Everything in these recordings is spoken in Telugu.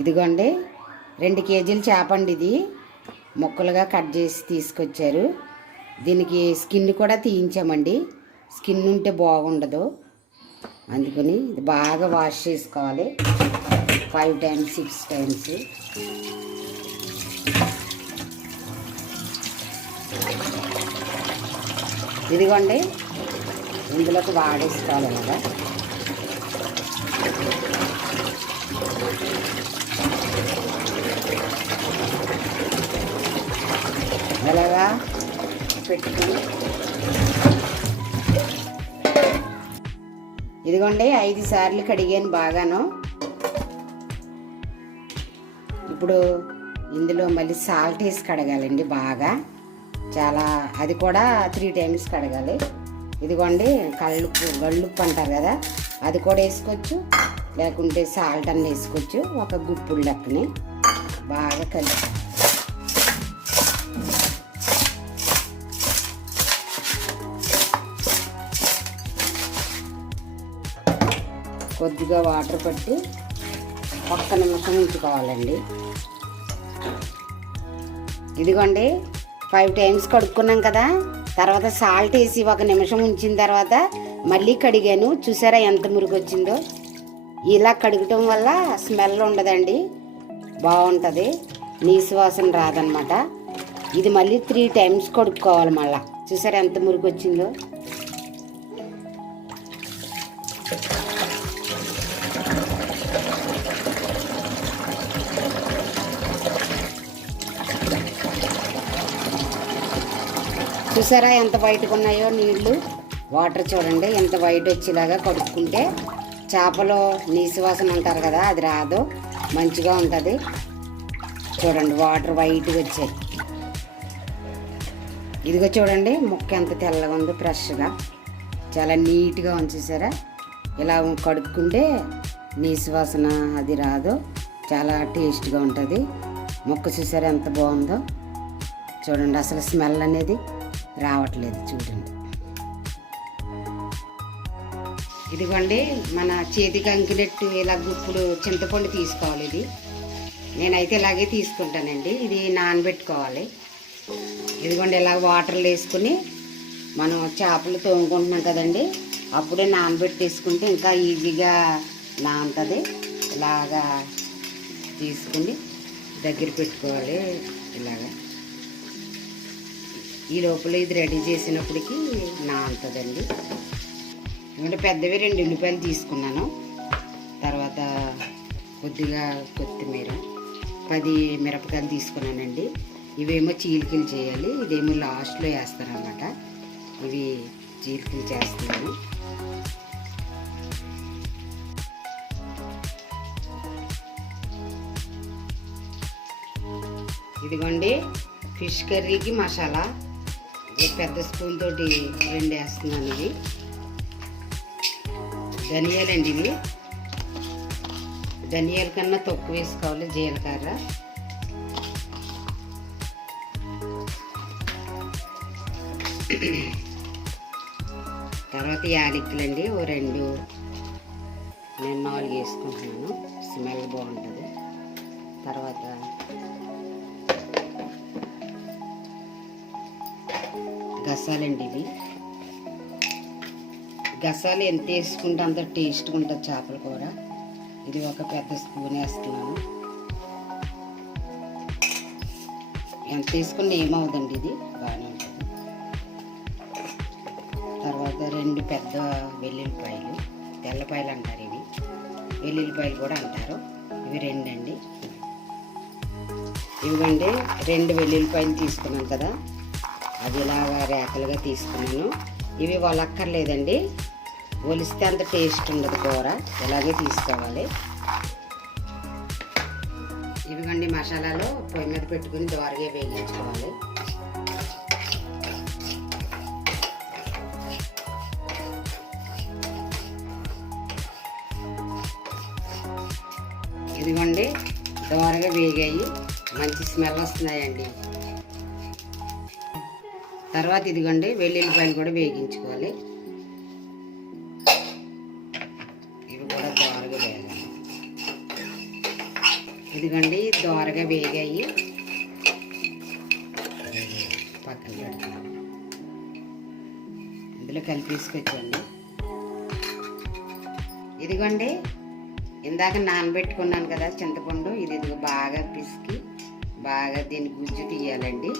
ఇదిగోండి రెండు కేజీలు చేపండి ఇది. ముక్కలుగా కట్ చేసి తీసుకొచ్చారు. దీనికి స్కిన్ కూడా తీయించామండి. స్కిన్ ఉంటే బాగుండదు. అందుకని ఇది బాగా వాష్ చేసుకోవాలి. Five times six times. ఇదిగోండి ఇందులోకి వాడేసుకోవాలి ఇలాగా ఇలాగా పెట్టుకుని ఇదిగోండి ఐదు సార్లు కడిగాను బాగాను. ఇప్పుడు ఇందులో మళ్ళీ సాల్ట్ వేసి కడగాలండి బాగా. చాలా అది కూడా త్రీ టైమ్స్ కడగాలి. ఇదిగోండి కళ్ళుప్పు గళ్ళుప్పు అంటారు కదా అది కూడా వేసుకోవచ్చు. లేకుంటే సాల్ట్ అన్న వేసుకోవచ్చు ఒక గుప్పుడు లెక్కని. బాగా కలిపి కొద్దిగా వాటర్ పట్టి ఒక్క నిమిషం ఉంచుకోవాలండి. ఇదిగోండి ఫైవ్ టైమ్స్ కడుక్కున్నాం కదా తర్వాత సాల్ట్ వేసి ఒక నిమిషం ఉంచిన తర్వాత మళ్ళీ కడిగాను. చూసారా ఎంత మురుగు వచ్చిందో ఇలా కడగటం వల్ల స్మెల్ ఉండదండి బాగుంటుంది నీసు వాసన రాదనమాట. ఇది మళ్ళీ త్రీ టైమ్స్ కడుక్కోవాలి మళ్ళా. చూసారా ఎంత మురుగు వచ్చిందో చూసారా ఎంత వైట్గా ఉన్నాయో నీళ్ళు? వాటర్ చూడండి ఎంత వైట్ వచ్చేలాగా కడుక్కుంటే చేపలో నీసు వాసన అంటారు కదా అది రాదు మంచిగా ఉంటుంది. చూడండి వాటర్ వైట్గా వచ్చాయి. ఇదిగో చూడండి ముక్క ఎంత తెల్లగా ఉందో ఫ్రెష్గా. చాలా నీట్గా ఉంది ఇలా కడుక్కుంటే నీసు వాసన అది రాదు చాలా టేస్ట్గా ఉంటుంది. ముక్క చూసారా ఎంత బాగుందో? చూడండి అసలు స్మెల్ అనేది రావట్లేదు చూడండి. ఇదిగోండి మన చేతికి అంకినట్టు ఇలా గుప్పుడు చింతపండు తీసుకోవాలి ఇది. నేనైతే ఇలాగే తీసుకుంటానండి ఇది నానబెట్టుకోవాలి. ఇదిగోండి ఇలా వాటర్లు వేసుకుని మనం చేపలు తోముకుంటున్నాం కదండి అప్పుడే నానబెట్టేసుకుంటే ఇంకా ఈజీగా నానుతుంది. ఇలాగా తీసుకుని దగ్గర పెట్టుకోవాలి ఇలాగా. ఈ లోపల ఇది రెడీ చేసినప్పటికి అంతదండి. ఎందుకంటే పెద్దవి రెండు ఉల్లిపాయలు తీసుకున్నాను. తర్వాత కొద్దిగా కొత్తిమీర పది మిరపకాయలు తీసుకున్నానండి. ఇవేమో చీలికలు చేయాలి. ఇదేమో లాస్ట్లో వేస్తారనమాట ఇవి చీలికలు చేస్తున్నాను. ఇదిగోండి ఫిష్ కర్రీకి మసాలా. పెద్ద స్పూన్ తోటి రెండు వేస్తున్నాను ఇవి. ధనియాలండి ఇవి. ధనియాల కన్నా తక్కువ వేసుకోవాలి జీలకర్ర. తర్వాత యాలక్కులండి ఓ రెండు నేను నాలుగు వేసుకుంటున్నాను. స్మెల్ బాగుంటుంది. తర్వాత గసాలండి ఇవి. గసాలు ఎంత వేసుకుంటే అంత టేస్ట్గా ఉంటుంది చేపల కూర. ఇది ఒక పెద్ద స్పూన్ వేస్తున్నాను. ఎంత వేసుకున్నా ఏమవుదండి ఇది. బాగానే ఉంటుంది. తర్వాత రెండు పెద్ద వెల్లుల్లిపాయలు తెల్లపాయలు అంటారు ఇవి. వెల్లుల్లిపాయలు కూడా అంటారు. ఇవి రెండండి. ఇవ్వండి రెండు వెల్లుల్లిపాయలు తీసుకున్నాం కదా. అది ఇలాగా రేకలుగా తీసుకున్నాను. ఇవి వలక్కర్లేదండి. ఒలిస్తే అంత టేస్ట్ ఉండదు కూర. ఇలాగే తీసుకోవాలి. ఇవిగండి మసాలాలు పొయ్యి మీద పెట్టుకుని దోరగా వేయించుకోవాలి ఇదిగోండి దోరగా వేగాయి. మంచి స్మెల్ వస్తున్నాయండి. తర్వాత ఇదిగోండి వెల్లుల్లిపాయలు కూడా వేగించుకోవాలి. ఇవి కూడా దోరగా వేగాలి. ఇదిగోండి దోరగా వేగాయి. పక్కన పెడతాం ఇందులో కలిపేసుకొచ్చండి ఇదిగోండి ఇందాక నానబెట్టుకున్నాను కదా చింతపండు. ఇది ఇదిగో బాగా పిసికి బాగా దీన్ని గుజ్జు తీయాలండి.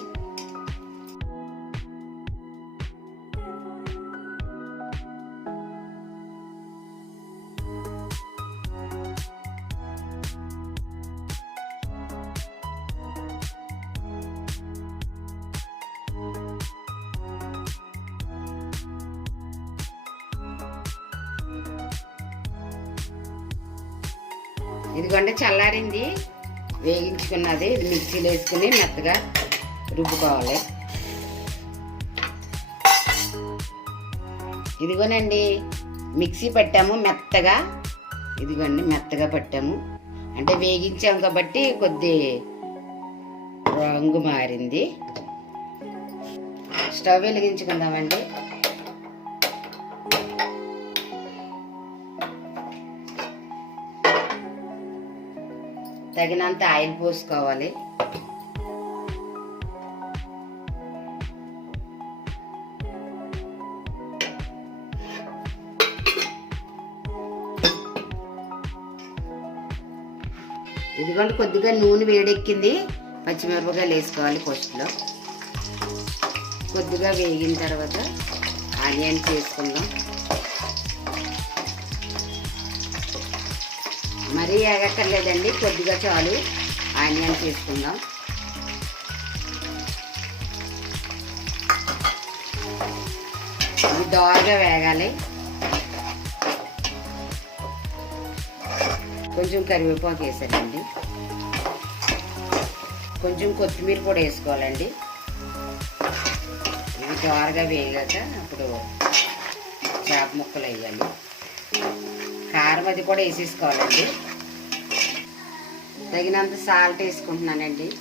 ఇదిగోండి చల్లారింది. వేగించుకున్నది. ఇది మిక్సీలో వేసుకుని మెత్తగా రుబ్బుకోవాలి. ఇదిగోనండి మిక్సీ పెట్టాము మెత్తగా. ఇదిగోండి మెత్తగా పెట్టాము. అంటే వేగించాము కాబట్టి కొద్ది రంగు మారింది. స్టవ్ వెలిగించుకుందామండి. తగినంత ఆయిల్ పోసుకోవాలి. ఇదిగోండి కొద్దిగా నూనె వేడెక్కింది. పచ్చిమిరపకాయలు వేసుకోవాలి ఫస్ట్లో. కొద్దిగా వేగిన తర్వాత ఆనియన్స్ వేసుకుందాం. మరీ ఏగక్కర్లేదండి కొద్దిగా చాలు. ఆనియన్స్ వేసుకుందాం ఇది దోరగా వేగాలి. కొంచెం కరివేపాకు వేసానండి. కొంచెం కొత్తిమీర కూడా వేసుకోవాలండి. ఇవి దోరగా వేగాక అప్పుడు చేప ముక్కలు వేయాలి. కారం అది కూడా వేసేసుకోవాలండి. తగినంత సాల్ట్ వేసుకుంటున్నానండి.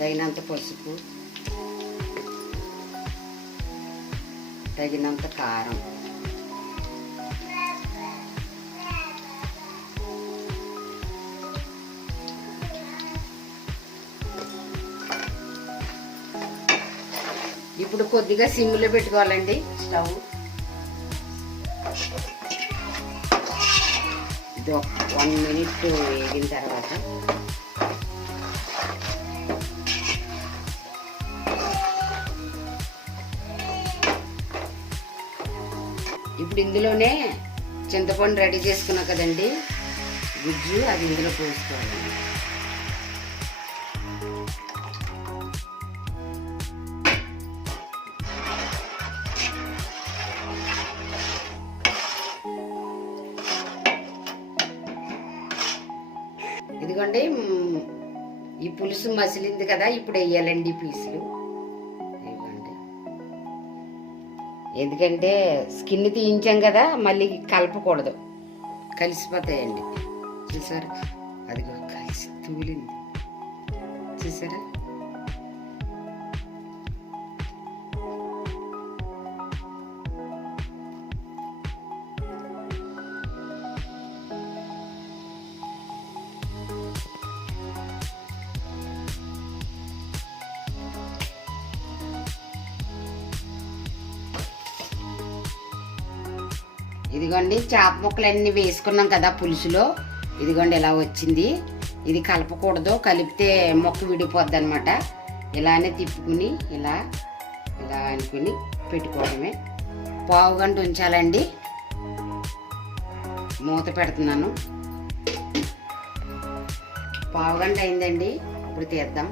తగినంత పసుపు. తగినంత కారం. ఇప్పుడు కొద్దిగా సిమ్లో పెట్టుకోవాలండి. స్టవ్. ఇది వన్ మినిట్ వేగిన తర్వాత. ఇప్పుడు ఇందులోనే చింతపండు రెడీ చేసుకున్నా కదండి. గుజ్జు అది ఇందులో పోసుకోవాలి ఇదిగోండి ఈ పులుసు మసిలింది కదా ఇప్పుడు వేయాలండి ఈ పీసులు ఇదిగోండి ఎందుకంటే స్కిన్ తీయించాం కదా మళ్ళీ కలపకూడదు. కలిసిపోతాయండి. చూసారు? అదిగో కలిసి తూలింది. చూసారా? ఇదిగోండి చేప ముక్కలన్నీ వేసుకున్నాం కదా పులుసులో. ఇదిగోండి ఇలా వచ్చింది. ఇది కలపకూడదు కలిపితే మొక్క విడిపోద్ది అనమాట ఇలానే తిప్పుకుని ఇలా ఇలా అనుకుని పెట్టుకోవడమే. పావు గంట ఉంచాలండి. మూత పెడుతున్నాను. పావు గంట అయిందండి. ఇప్పుడు తీద్దాం.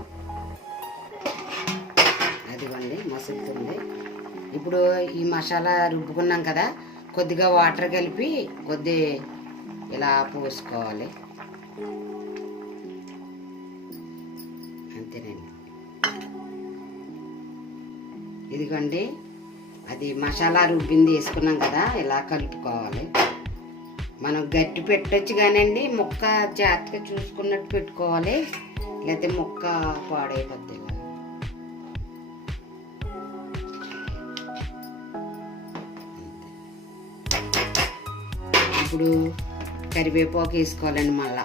అదిగోండి మసులుతుంది. ఇప్పుడు ఈ మసాలా రుబ్బుకున్నాం కదా కొద్దిగా వాటర్ కలిపి కొద్ది ఇలా పోసుకోవాలి. అంతేనండి. ఇదిగోండి అది మసాలా రుబ్బింది వేసుకున్నాం కదా ఇలా కలుపుకోవాలి. మనం గట్టి పెట్టచ్చు కానండి ముక్క జాగ్రత్తగా చూసుకున్నట్టు పెట్టుకోవాలి లేకపోతే ముక్క పాడైపోతుంది ఇప్పుడు కరివేపాకు వేసుకోవాలండి మళ్ళా.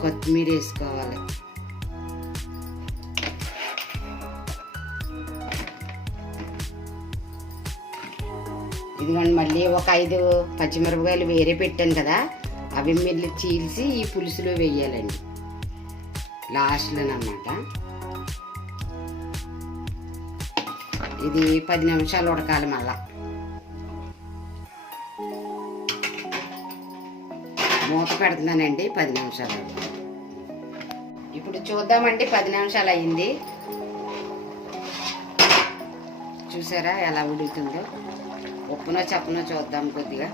కొత్తిమీర వేసుకోవాలి. ఇదిగోండి మళ్ళీ ఒక ఐదు పచ్చిమిరపకాయలు వేరే పెట్టాను కదా అవి మళ్ళీ చీల్చి ఈ పులుసులో వేయాలండి. లాస్ట్లోనమాట ఇది పది నిమిషాలు ఉడకాలి మళ్ళా. మూత పెడుతున్నానండి పది నిమిషాలు ఇప్పుడు చూద్దామండి పది నిమిషాలు అయ్యింది. చూసారా ఎలా ఉడుకుతుందో? ఉప్పునో చెప్పనో చూద్దాం కొద్దిగా.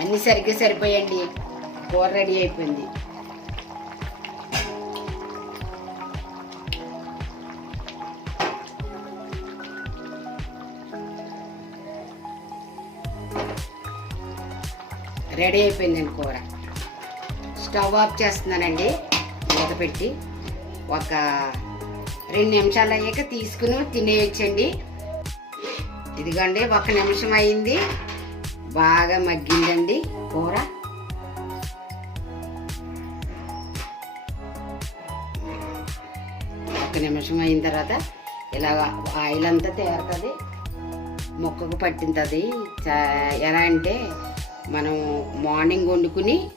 అన్నీ సరిగ్గా సరిపోయండి. కూర రెడీ అయిపోయింది. రెడీ అయిపోయిందండి కూర. స్టవ్ ఆఫ్ చేస్తున్నానండి. మూత పెట్టి ఒక రెండు నిమిషాలు అయ్యాక తీసుకుని తినేయచ్చండి. ఇదిగోండి ఒక నిమిషం అయింది. బాగా మగ్గిందండి కూర. ఒక నిమిషం అయిన తర్వాత ఇలా ఆయిల్ అంతా తేరుతుంది. మొక్కకు పట్టింది ఎలా అంటే మనం మార్నింగ్ వండుకుని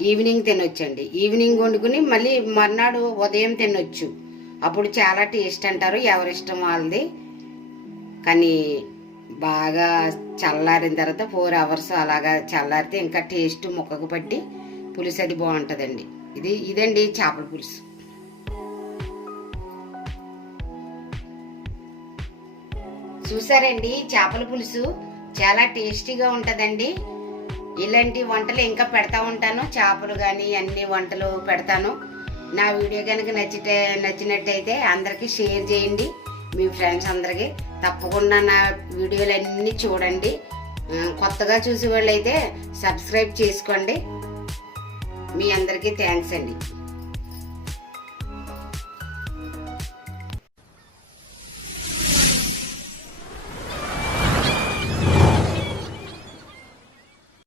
ఈవినింగ్ తినొచ్చండి. ఈవినింగ్ వండుకుని మళ్ళీ మర్నాడు ఉదయం తినొచ్చు. అప్పుడు చాలా టేస్ట్ అంటారు ఎవరిష్టం వాళ్ళది. కానీ బాగా చల్లారిన తర్వాత ఫోర్ అవర్స్ అలాగా చల్లారితే ఇంకా టేస్ట్ ముక్కకు పట్టి పులుసు అది బాగుంటుందండి. ఇది ఇదండి చేపల పులుసు. చూసారండి చేపల పులుసు? చాలా టేస్టీగా ఉంటుందండి. ఇలాంటి వంటలు ఇంకా పెడతా ఉంటాను. చేపలు కానీ అన్ని వంటలు పెడతాను. నా వీడియో కనుక నచ్చితే నచ్చినట్టయితే అందరికీ షేర్ చేయండి. మీ ఫ్రెండ్స్ అందరికీ తప్పకుండా నా వీడియోలు అన్నీ చూడండి కొత్తగా చూసే అయితే సబ్స్క్రైబ్ చేసుకోండి. మీ అందరికీ థ్యాంక్స్ అండి.